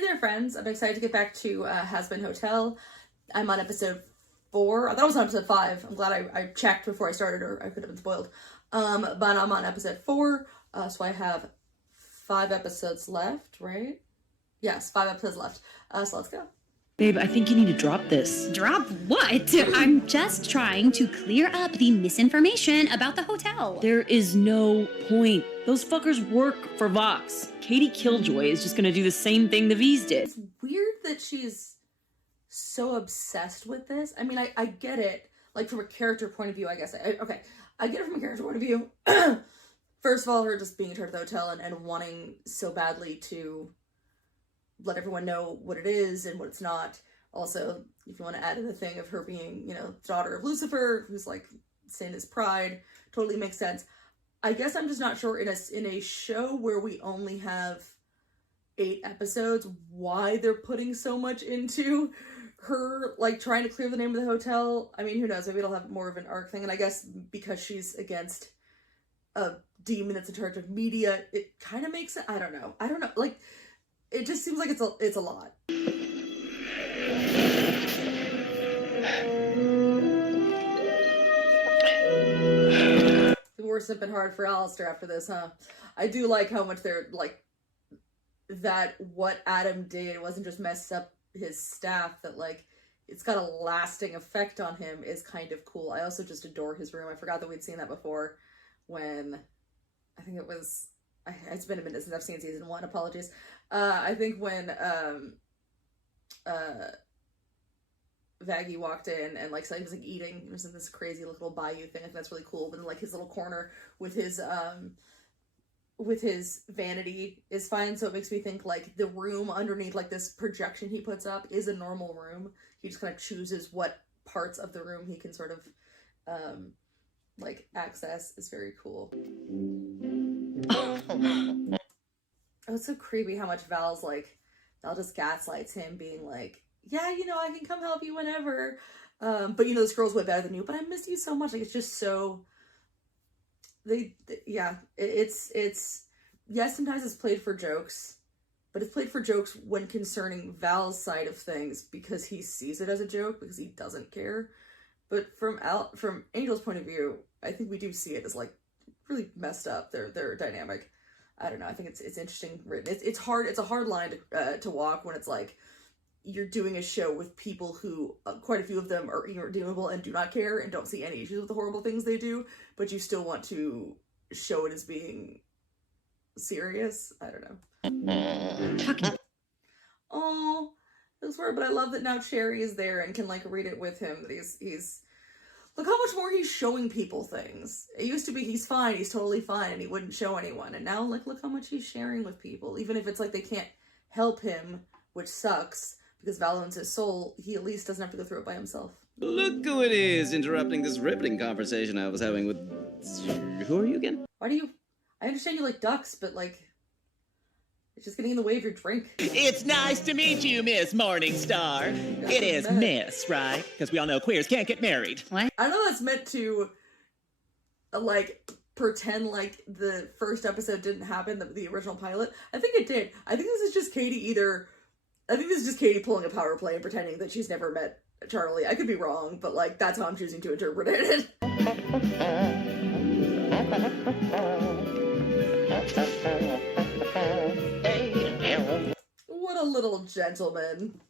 Hey there, friends. I'm excited to get back to Hazbin Hotel. I'm on episode 4. I thought it was on episode 5. I'm glad I checked before I started, or I could have been spoiled. But I'm on episode 4, so I have 5 episodes left, right? Yes, 5 episodes left. So let's go. Babe, I think you need to drop this. Drop what? I'm just trying to clear up the misinformation about the hotel. There is no point. Those fuckers work for Vox. Katie Killjoy is just gonna do the same thing the V's did. It's weird that she's so obsessed with this. I mean, I get it, like, from a character point of view, I guess. I get it from a character point of view. First of all, her just being in charge of the hotel and wanting so badly to let everyone know what it is and what it's not. Also, if you want to add in the thing of her being, you know, daughter of Lucifer, who's like, sin is pride, totally makes sense. I guess I'm just not sure in a show where we only have 8 episodes, why they're putting so much into her, like, trying to clear the name of the hotel. I mean, who knows, maybe it'll have more of an arc thing, and I guess because she's against a demon that's in charge of media, it kind of makes it, I don't know, like, it just seems like it's a lot. The worst have been hard for Alistair after this, huh? I do like how much they're, like, that what Adam did wasn't just mess up his staff, that, like, it's got a lasting effect on him is kind of cool. I also just adore his room. I forgot that we'd seen that before when, I think it was, it's been a minute since I've seen season 1, apologies. I think when Vaggie walked in and, like, so he was, like, eating, it was in this crazy little bayou thing. I think that's really cool. But then, like, his little corner with his vanity is fine. So it makes me think, like, the room underneath, like, this projection he puts up is a normal room. He just kind of chooses what parts of the room he can sort of like, access. Is very cool. Oh, it's so creepy how much Val just gaslights him, being like, yeah, you know, I can come help you whenever. But, you know, this girl's way better than you, but I missed you so much. Like, it's just so, it's, yes, sometimes it's played for jokes, but it's played for jokes when concerning Val's side of things because he sees it as a joke, because he doesn't care. But from Angel's point of view, I think we do see it as, like, really messed up, their dynamic. I don't know, I think it's interesting written. It's hard, it's a hard line to walk when it's like, you're doing a show with people who, quite a few of them are irredeemable and do not care and don't see any issues with the horrible things they do, but you still want to show it as being serious. I don't know. Oh, it was weird, but I love that now Cherry is there and can, like, read it with him. That he's look how much more he's showing people things. It used to be he's fine, he's totally fine, and he wouldn't show anyone. And now, like, look how much he's sharing with people. Even if it's like they can't help him, which sucks, because Val owns his soul, he at least doesn't have to go through it by himself. Look who it is, interrupting this riveting conversation I was having with... Who are you again? Why do you... I understand you like ducks, but, like, it's just getting in the way of your drink. It's nice to meet you, Miss Morningstar. It is Miss, right? Because we all know queers can't get married. What? I know that's meant to, like, pretend like the first episode didn't happen, the original pilot. I think it did. I think this is just Katie pulling a power play and pretending that she's never met Charlie. I could be wrong, but, like, that's how I'm choosing to interpret it. What a little gentleman.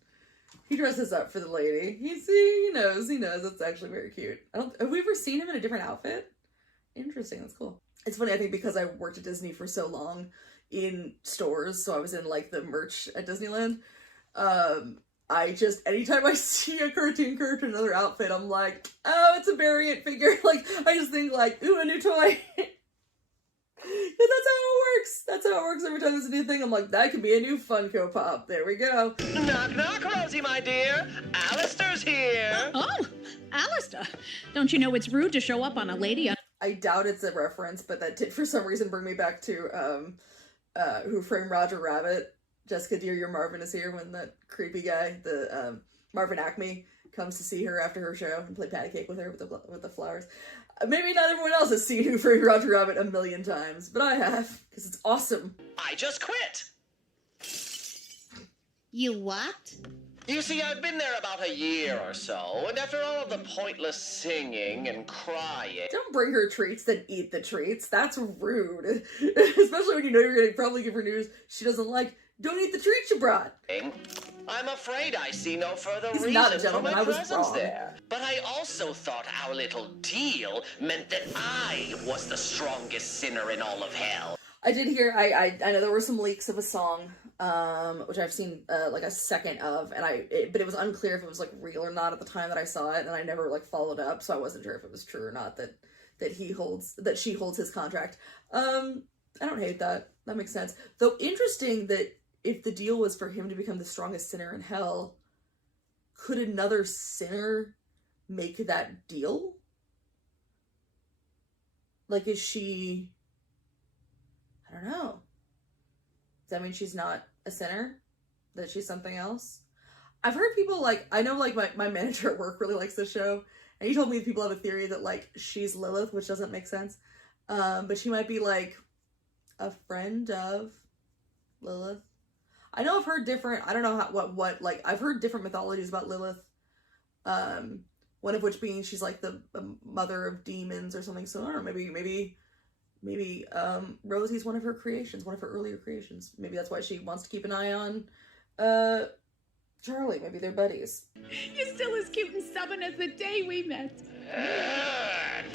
He dresses up for the lady. He knows. That's actually very cute. Have we ever seen him in a different outfit? Interesting, that's cool. It's funny, I think because I worked at Disney for so long in stores, so I was in, like, the merch at Disneyland, I just, anytime I see a cartoon character in another outfit, I'm like, oh, it's a variant figure. Like, I just think, like, ooh, a new toy. Yeah, that's how it works every time there's a new thing. I'm like, that could be a new Funko Pop. There we go. Knock, knock, Rosie, my dear. Alistair's here. Oh, Alistair. Don't you know it's rude to show up on a lady on... I doubt it's a reference, but that did for some reason bring me back to Who Framed Roger Rabbit. Jessica Dear, your Marvin is here, when that creepy guy, the Marvin Acme, comes to see her after her show and play patty cake with her with the flowers. Maybe not everyone else has seen Who Framed Roger Rabbit a million times, but I have, because it's awesome. I just quit. You what? You see, I've been there about a year or so, and after all of the pointless singing and crying... Don't bring her treats, then eat the treats. That's rude. Especially when you know you're going to probably give her news she doesn't like. Don't eat the treats you brought. I'm afraid I see no further He's reason not a for gentleman. my I was presence wrong. there. But I also thought our little deal meant that I was the strongest sinner in all of hell. I did hear, I know there were some leaks of a song, which I've seen, like, a second of, and but it was unclear if it was, like, real or not at the time that I saw it, and I never, like, followed up, so I wasn't sure if it was true or not that she holds his contract. I don't hate that. That makes sense. Though, interesting that if the deal was for him to become the strongest sinner in hell, could another sinner make that deal? Like, is she... I don't know. Does that mean she's not a sinner? That she's something else? I've heard people, like, I know, like, my manager at work really likes this show, and he told me people have a theory that, like, she's Lilith, which doesn't make sense. But she might be, like, a friend of Lilith. I know I've heard different, I don't know what, like, I've heard different mythologies about Lilith. One of which being she's, like, the mother of demons or something, so I don't know, maybe Rosie's one of her creations, one of her earlier creations. Maybe that's why she wants to keep an eye on, Charlie. Maybe they're buddies. You're still as cute and stubborn as the day we met.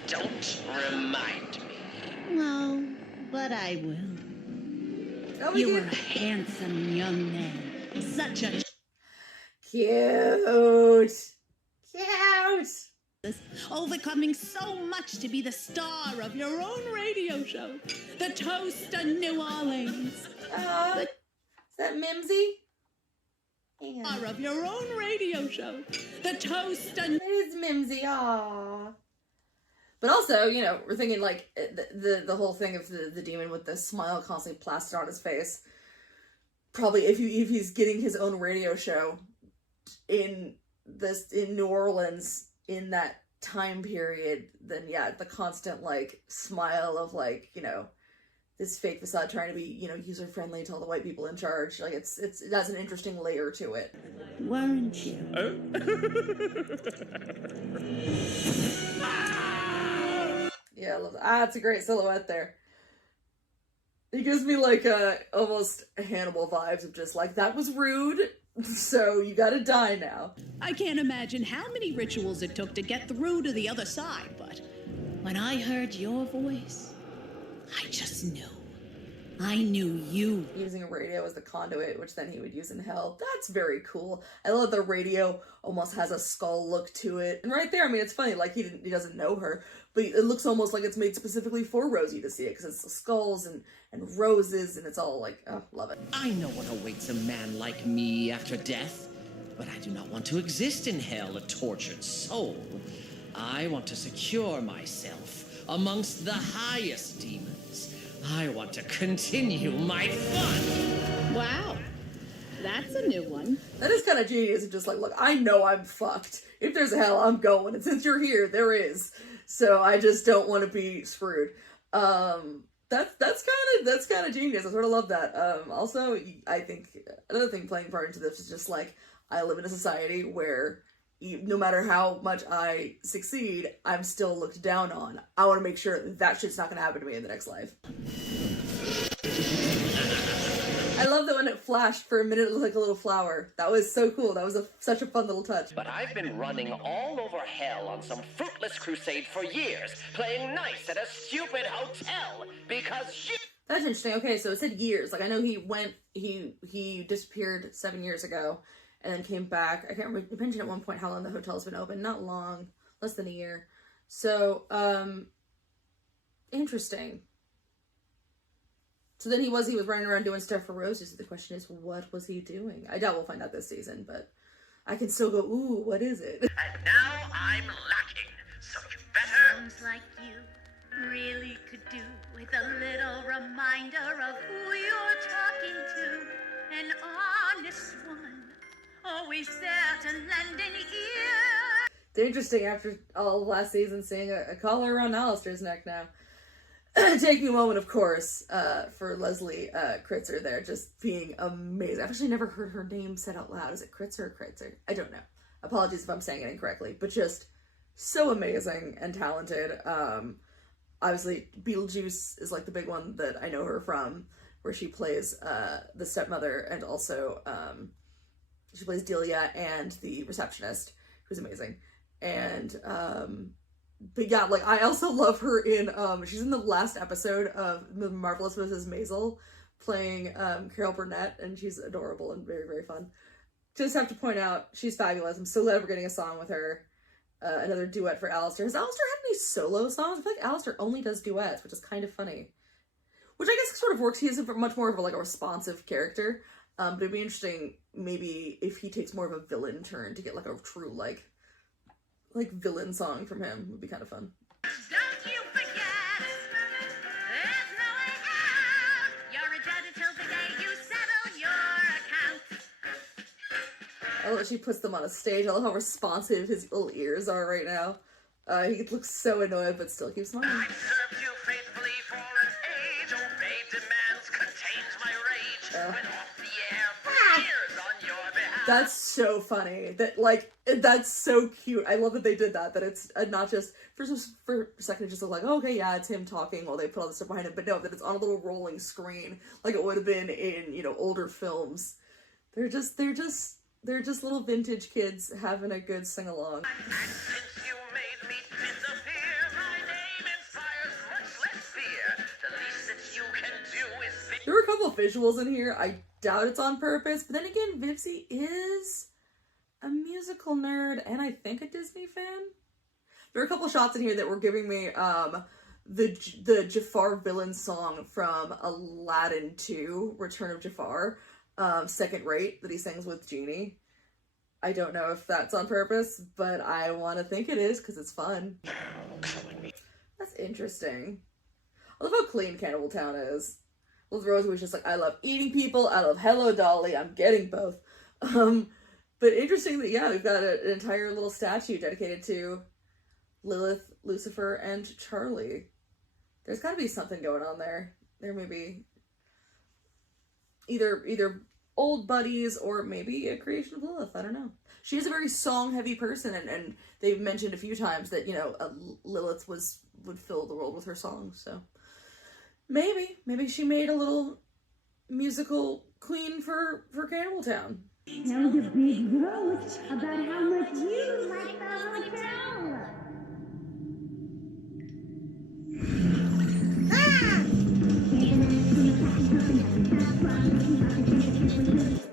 Don't remind me. No, but I will. Oh, You were a handsome young man. Such a cute. Overcoming so much to be the star of your own radio show. The Toast of New Orleans. Is that Mimsy? Star of your own radio show. The Toast of... It is Mimsy, aww. But also, you know, we're thinking, like, the whole thing of the demon with the smile constantly plastered on his face. Probably, if he's getting his own radio show in New Orleans in that time period, then yeah, the constant, like, smile of, like, you know, this fake facade trying to be, you know, user friendly to all the white people in charge. Like, it has an interesting layer to it. weren't you? Yeah, I love that. It's a great silhouette there. It gives me, like, almost Hannibal vibes of just, like, that was rude, so you gotta die now. I can't imagine how many rituals it took to get through to the other side, but when I heard your voice, I just knew. I knew you. Using a radio as the conduit, which then he would use in hell. That's very cool. I love the radio almost has a skull look to it. And right there, I mean, it's funny, like, he doesn't know her, but it looks almost like it's made specifically for Rosie to see it, because it's the skulls and roses, and it's all like, oh, love it. I know what awaits a man like me after death, but I do not want to exist in hell, a tortured soul. I want to secure myself amongst the highest demons. I want to continue my fun. Wow, that's a new one. That is kind of genius of just like, look, I know I'm fucked. If there's a hell, I'm going. And since you're here, there is. So I just don't want to be screwed. That's kind of genius. I sort of love that. Also, I think another thing playing part into this is just like, I live in a society where no matter how much I succeed, I'm still looked down on. I want to make sure that shit's not going to happen to me in the next life. I love that when it flashed for a minute, it looked like a little flower. That was so cool. That was such a fun little touch. But I've been running all over hell on some fruitless crusade for years, playing nice at a stupid hotel, because shit. That's interesting. Okay, so it said years. Like, I know he disappeared 7 years ago and then came back. I can't remember. You mentioned at one point how long the hotel's been open. Not long. Less than a year. So, interesting. So then he was running around doing stuff for Rosie. So the question is, what was he doing? I doubt we'll find out this season, but I can still go, ooh, what is it? And now I'm lacking, so you better... Sounds like you really could do with a little reminder of who you're talking to. An honest woman, always there to lend an ear. It's interesting after all of last season seeing a collar around Alistair's neck now. taking a moment, of course, for Leslie Kritzer there, just being amazing. I've actually never heard her name said out loud. Is it Kritzer or Kritzer? I don't know. Apologies if I'm saying it incorrectly, but just so amazing and talented. Obviously, Beetlejuice is like the big one that I know her from, where she plays the stepmother, and also she plays Delia and the receptionist, who's amazing. And but yeah, like I also love her in she's in the last episode of The Marvelous Mrs. Maisel, playing Carol Burnett, and she's adorable and very, very fun. Just have to point out, she's fabulous. I'm so glad we're getting a song with her. Another duet for Alistair. Has Alistair had any solo songs? I feel like Alistair only does duets, which is kind of funny. Which I guess sort of works. He is much more of a responsive character. But it'd be interesting maybe if he takes more of a villain turn to get like a true like villain song from him. Would be kind of fun. Don't you forget, there's no way out. You're a debt until the day you settle your account. I love that she puts them on a stage. I love how responsive his little ears are right now. He looks so annoyed, but still keeps smiling. I served you faithfully for an age, obeyed demands, contained my rage, went off the air for years on your behalf. That's so funny. That's so cute. I love that they did that. That it's not just for a second, just like, oh, okay, yeah, it's him talking while they put all this stuff behind him. But no, that it's on a little rolling screen, like it would have been in older films. They're just little vintage kids having a good sing along. And since you made me disappear, my name inspires much less fear. The least that you can do is There were a couple of visuals in here. I doubt it's on purpose, but then again, Vivsy is a musical nerd and I think a Disney fan. There were a couple shots in here that were giving me the Jafar villain song from Aladdin 2, Return of Jafar, Second Rate, that he sings with Genie. I don't know if that's on purpose, but I want to think it is because it's fun. That's interesting. I love how clean Cannibal Town is. With Rose was just like, I love eating people, I love Hello Dolly, I'm getting both. But interesting that, yeah, we've got an entire little statue dedicated to Lilith, Lucifer, and Charlie. There's got to be something going on there. There may be either old buddies or maybe a creation of Lilith. I don't know. She is a very song-heavy person, and they've mentioned a few times that, Lilith would fill the world with her songs, so maybe she made a little musical queen for Cannibal Town. Tell the big roast about how much you like the hotel.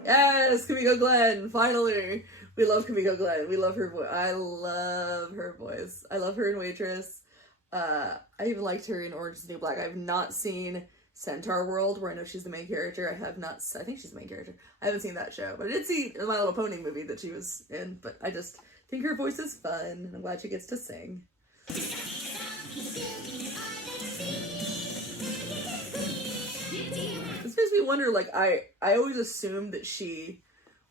Yes, Kamiko Glenn, finally. We love Kamiko Glenn. We love her voice. I love her voice. I love her in Waitress. I even liked her in Orange is the New Black. I have not seen Centaur World, where I know she's the main character. I think she's the main character. I haven't seen that show, but I did see the My Little Pony movie that she was in, but I just think her voice is fun, and I'm glad she gets to sing. This makes me wonder, I always assumed that she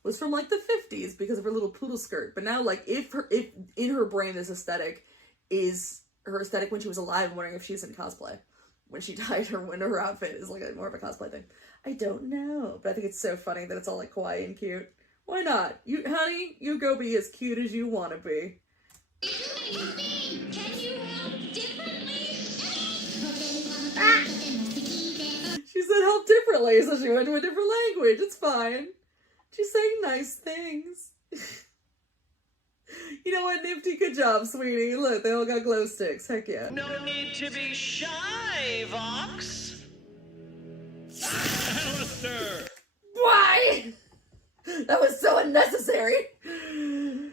was from, the 50s because of her little poodle skirt, but now, if in her brain this aesthetic is her aesthetic when she was alive, I'm wondering if she's in cosplay. When she died, her outfit is more of a cosplay thing. I don't know, but I think it's so funny that it's all kawaii and cute. Why not? Honey, you go be as cute as you want to be. Can you help differently? She said help differently, so she went to a different language. It's fine. She's saying nice things. You know what, Nifty? Good job, sweetie. Look, they all got glow sticks. Heck yeah. No need to be shy, Vox. Alistair! Why? That was so unnecessary. And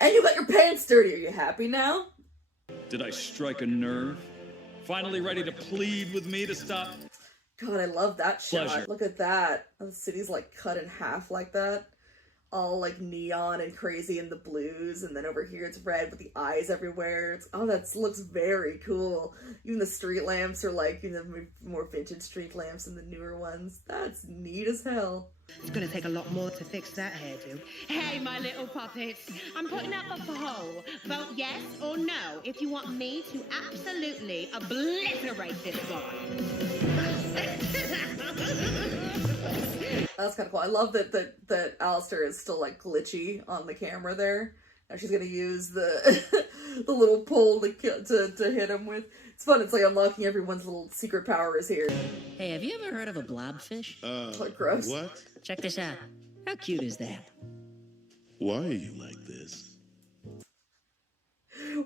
you got your pants dirty. Are you happy now? Did I strike a nerve? Finally ready to plead with me to stop? God, I love that shot. Pleasure. Look at that. The city's cut in half like that. all like neon and crazy in the blues, and then over here it's red with the eyes everywhere. That looks very cool. Even the street lamps are like, you know, more vintage street lamps than the newer ones. That's neat as hell. It's gonna take a lot more to fix that hairdo. Hey, my little puppets, I'm putting up a poll. Vote yes or no if you want me to absolutely obliterate this guy. That's kind of cool. I love that Alistair is still like glitchy on the camera there. Now she's gonna use the the little pole to hit him with. It's fun. It's like unlocking everyone's little secret powers here. Hey, have you ever heard of a blobfish? Like gross. What? Check this out. How cute is that? Why are you like this?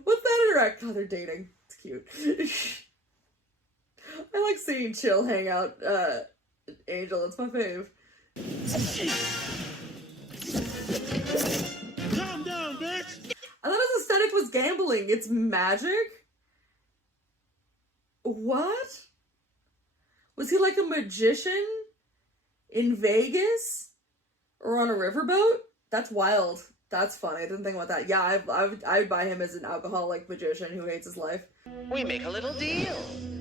What's that interact? Oh, they're dating. It's cute. I like seeing Chill hang out. Angel, that's my fave. Calm down, bitch! I thought his aesthetic was gambling. It's magic? What? Was he like a magician in Vegas? Or on a riverboat? That's wild. That's funny. I didn't think about that. Yeah, I'd buy him as an alcoholic magician who hates his life. We make a little deal.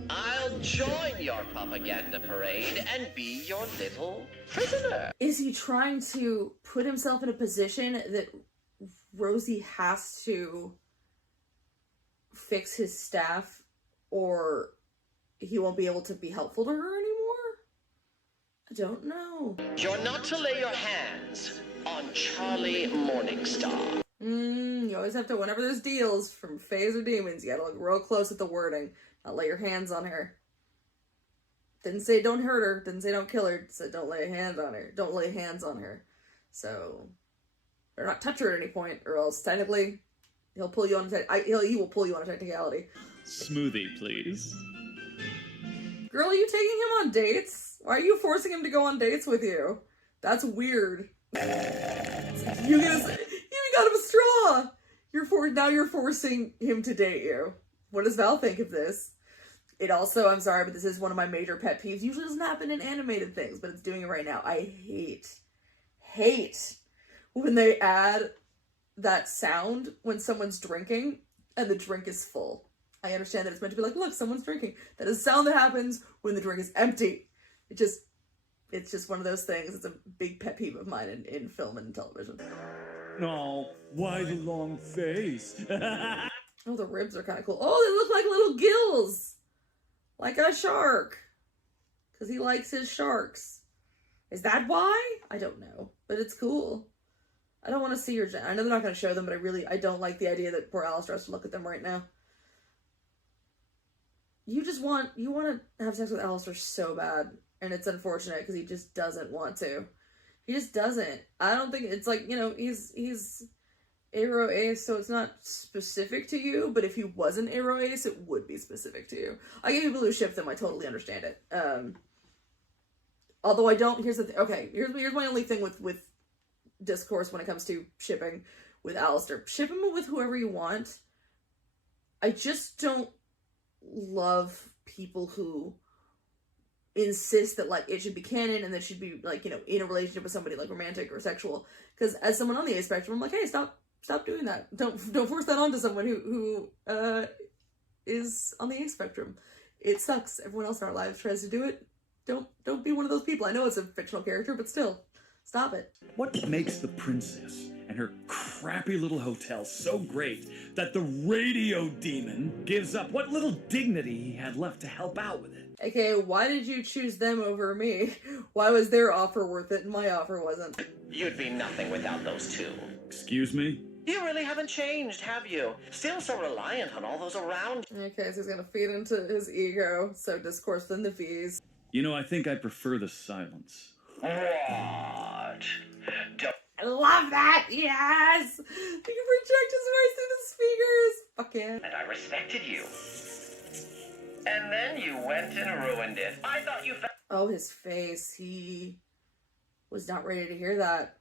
I'll join your propaganda parade and be your little prisoner. Is he trying to put himself in a position that Rosie has to fix his staff, or he won't be able to be helpful to her anymore? I don't know. You're not to lay your hands on Charlie Morningstar. You always have to, whenever there's deals from Fays or Demons, you gotta look real close at the wording. Not lay your hands on her. Didn't say don't hurt her. Didn't say don't kill her. Said don't lay a hand on her. Don't lay hands on her. So, or not touch her at any point, or else technically he'll pull you on. He will pull you on a technicality. Smoothie, please. Girl, are you taking him on dates? Why are you forcing him to go on dates with you? That's weird. You got him a straw. Now you're forcing him to date you. What does Val think of this? It also, I'm sorry, but this is one of my major pet peeves. Usually doesn't happen in animated things, but it's doing it right now. I hate when they add that sound when someone's drinking and the drink is full. I understand that it's meant to be like, look, someone's drinking. That is a sound that happens when the drink is empty. It's just one of those things. It's a big pet peeve of mine in film and television. Oh, why the long face? Oh, the ribs are kind of cool. Oh, they look like little gills. Like a shark. Because he likes his sharks. Is that why? I don't know. But it's cool. I don't want to see your... I know they're not going to show them, but I don't like the idea that poor Alistair has to look at them right now. You want to have sex with Alistair so bad. And it's unfortunate because he just doesn't want to. He just doesn't. I don't think it's like, you know, he's Aero Ace, so it's not specific to you, but if he wasn't Aero Ace, it would be specific to you. I get people who ship them, I totally understand it. Although I don't, here's the thing, okay, here's my only thing with discourse when it comes to shipping with Alistair. Ship him with whoever you want. I just don't love people who insist that like it should be canon and that should be like, you know, in a relationship with somebody like romantic or sexual. Because as someone on the A spectrum, I'm like, hey, stop doing that. Don't force that onto someone who is on the A spectrum. It sucks. Everyone else in our lives tries to do it. Don't be one of those people. I know it's a fictional character, but still, stop it. What makes the princess and her crappy little hotel so great that the radio demon gives up what little dignity he had left to help out with it? Okay, why did you choose them over me? Why was their offer worth it and my offer wasn't? You'd be nothing without those two. Excuse me? You really haven't changed, have you? Still so reliant on all those around. Okay, so he's gonna feed into his ego, so discourse than the V's. You know, I think I prefer the silence. What? I love that! Yes! He can project his voice through the speakers! Fuck yeah. And I respected you. And then you went and ruined it. I thought you found... Oh, his face. He was not ready to hear that.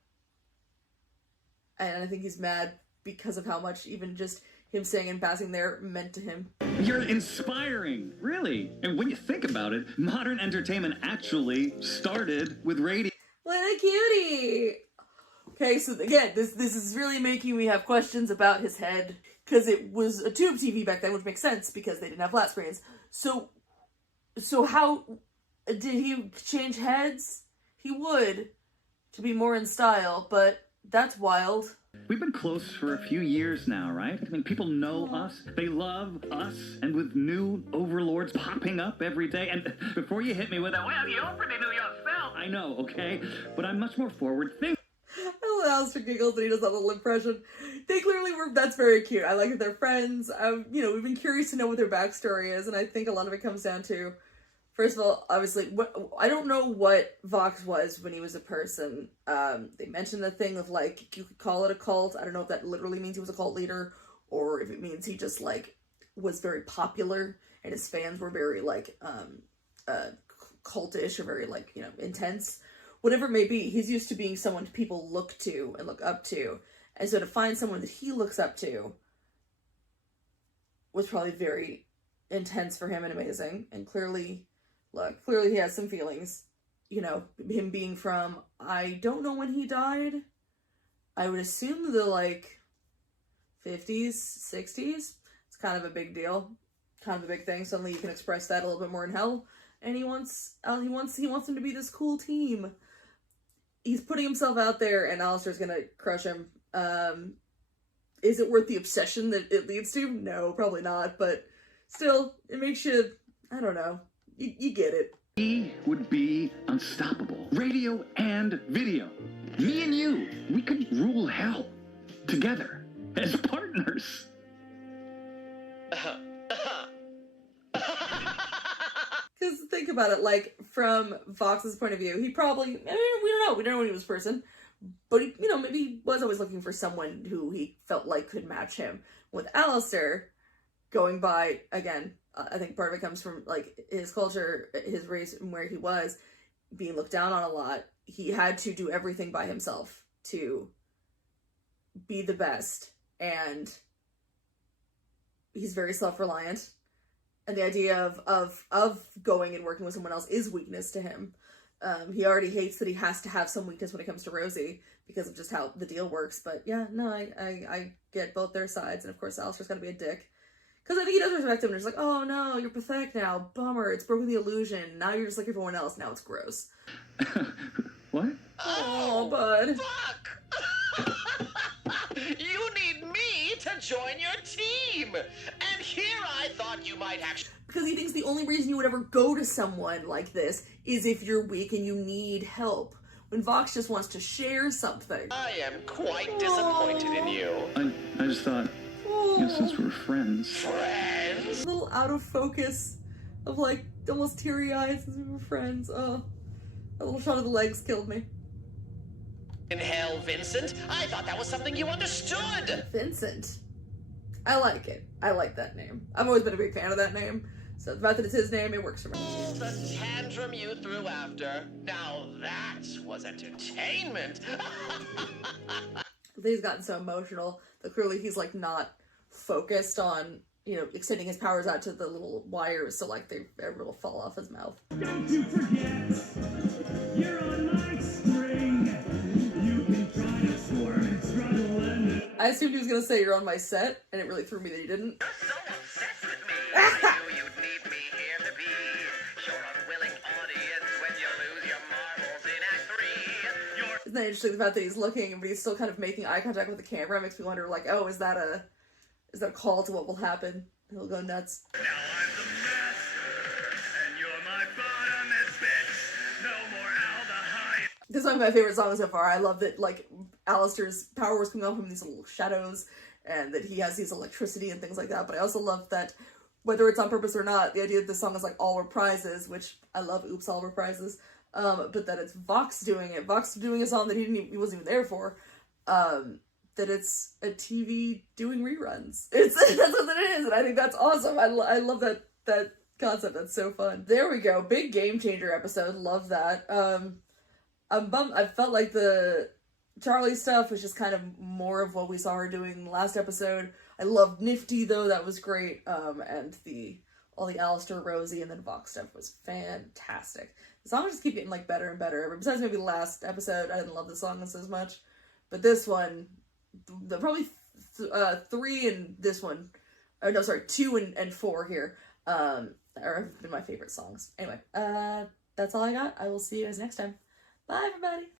And I think he's mad because of how much even just him saying and passing there meant to him. You're inspiring, really. And when you think about it, modern entertainment actually started with radio. What a cutie! Okay, so again, this is really making me have questions about his head, because it was a tube TV back then, which makes sense because they didn't have flat screens. So how did he change heads? He would, to be more in style, but that's wild. We've been close for a few years now, right? I mean, people know us, they love us, and with new overlords popping up every day, and before you hit me with that, well, you already knew yourself. I know, okay? But I'm much more forward-thinking. I love Alistair giggles and he does that little impression. They clearly were, that's very cute. I like that they're friends. We've been curious to know what their backstory is, and I think a lot of it comes down to, first of all, obviously, I don't know what Vox was when he was a person. They mentioned the thing of, like, you could call it a cult. I don't know if that literally means he was a cult leader, or if it means he just, like, was very popular, and his fans were very, like, cultish, or very, like, intense. Whatever it may be, he's used to being someone people look to and look up to. And so to find someone that he looks up to was probably very intense for him and amazing. And clearly he has some feelings. Him being from, I don't know when he died. I would assume the, like, 50s, 60s. It's kind of a big deal. Kind of a big thing. Suddenly you can express that a little bit more in hell. And he wants them to be this cool team. He's putting himself out there, and Alistair's gonna crush him. Is it worth the obsession that it leads to? No, probably not, but still, it makes you, I don't know, you get it. He would be unstoppable. Radio and video. Me and you, we could rule hell together as partners. Because think about it, like, from Vox's point of view, he probably, we don't know when he was a person, but he, maybe he was always looking for someone who he felt like could match him. With Alistair, going by, again, I think part of it comes from, like, his culture, his race, and where he was being looked down on a lot. He had to do everything by himself to be the best, and he's very self-reliant. And the idea of going and working with someone else is weakness to him. He already hates that he has to have some weakness when it comes to Rosie because of just how the deal works. But yeah, no, I get both their sides. And of course, Alistair's gonna be a dick. Because I think he does respect him. And he's like, oh no, you're pathetic now. Bummer, it's broken the illusion. Now you're just like everyone else. Now it's gross. What? Oh, bud. Fuck! You need me to join your team! And here I thought you might actually... Because he thinks the only reason you would ever go to someone like this is if you're weak and you need help. When Vox just wants to share something. I am quite disappointed in you. I just thought, since we're friends. Friends? A little out of focus of, like, almost teary eyes since we were friends. Oh, a little shot of the legs killed me. In hell, Vincent? I thought that was something you understood! Vincent. I like it. I like that name. I've always been a big fan of that name. So the fact that it's his name, it works for me. The tantrum you threw after. Now that was entertainment! He's gotten so emotional that clearly he's, like, not focused on, extending his powers out to the little wires so, like, it'll fall off his mouth. Don't you forget, you're on my string. You can try to swerve and struggle and... I assumed he was gonna say you're on my set, and it really threw me that he didn't. You're so obsessed with me. I knew you'd need me here to be your unwilling audience when you lose your marbles in Act 3. Isn't that interesting, the fact that he's looking, but he's still kind of making eye contact with the camera? Makes me wonder, like, oh, is that a call to what will happen? He'll go nuts. Now I'm the master, and you're my bottomless bitch. No more aldehyde. This is one of my favorite songs so far. I love that, like, Alistair's power was coming off from these little shadows, and that he has these electricity and things like that. But I also love that, whether it's on purpose or not, the idea that the song is, like, all reprises, which I love. Oops, all reprises. But that it's Vox doing it. Vox doing a song that he wasn't even there for. That it's a TV doing reruns. That's what it is, and I think that's awesome. I love that concept. That's so fun. There we go. Big game changer episode. Love that. I'm bummed. I felt like the Charlie stuff was just kind of more of what we saw her doing in the last episode. I loved Nifty though. That was great. And all the Alistair, Rosie, and then Vox stuff was fantastic. The songs just keep getting, like, better and better. Besides maybe the last episode, I didn't love the songs as much. But this one, probably 3 and this one, oh no, sorry, 2 and 4 here, have been my favorite songs. Anyway, that's all I got. I will see you guys next time. Bye, everybody.